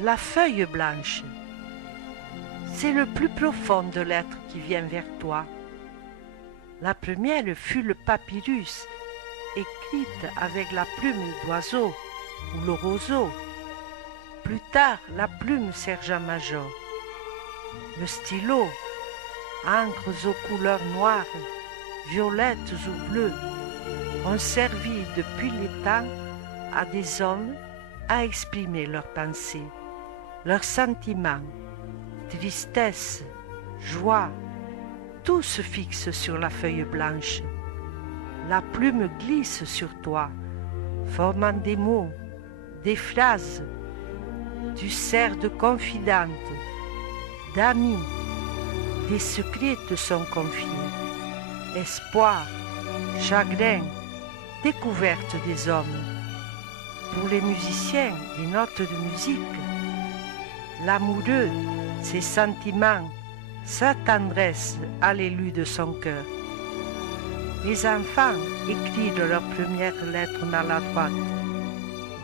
La feuille blanche, c'est le plus profond de l'être qui vient vers toi. La première fut le papyrus, écrite avec la plume d'oiseau ou le roseau. Plus tard, la plume sergent-major. Le stylo, encres aux couleurs noires, violettes ou bleues, ont servi depuis les temps à des hommes à exprimer leurs pensées, leurs sentiments, tristesse, joie. Tout se fixe sur la feuille blanche. La plume glisse sur toi, formant des mots, des phrases. Tu sers de confidente, d'amis. Des secrets te sont confiés. Espoir, chagrin, découverte des hommes. Pour les musiciens, des notes de musique. L'amoureux, ses sentiments, sa tendresse à l'élu de son cœur. Les enfants écrivent leurs premières lettres maladroites,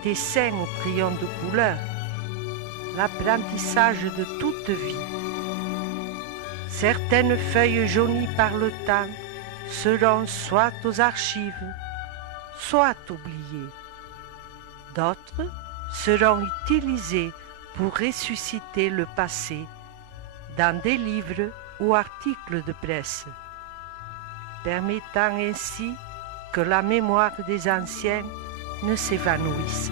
dessins au crayon de couleur, l'apprentissage de toute vie. Certaines feuilles jaunies par le temps seront soit aux archives, soit oubliées. D'autres seront utilisées pour ressusciter le passé dans des livres ou articles de presse, permettant ainsi que la mémoire des anciens ne s'évanouisse.